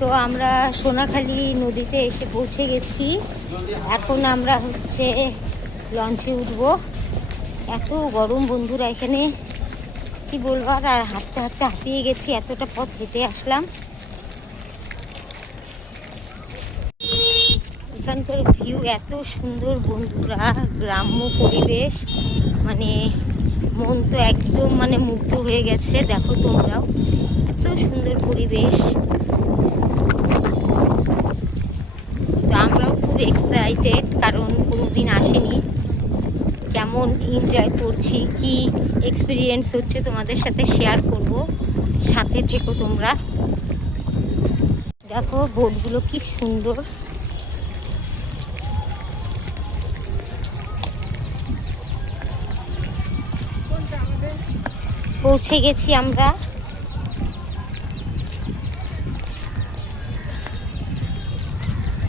তো আমরা সোনাখালি নদীতে এসে পৌঁছে গেছি। এখন আমরা লঞ্চে উঠবো। এত গরম বন্ধুরা, এখানে কি বলবো, আর হাঁটতে হাঁটতে হাঁপিয়ে গেছি, এতটা পথ হেঁটে আসলাম। এখানকার ভিউ এত সুন্দর বন্ধুরা, গ্রাম্য পরিবেশ, মানে মন তো একদম মুগ্ধ হয়ে গেছে। দেখো তোমরাও, এত সুন্দর পরিবেশ। তো আমরাও খুব এক্সাইটেড, কারণ কোনোদিন আসেনি। কেমন এনজয় করছি, কি এক্সপিরিয়েন্স হচ্ছে তোমাদের সাথে শেয়ার করব, সাথে থেকো তোমরা। দেখো বোটগুলো কি সুন্দর। পৌঁছে গেছি আমরা।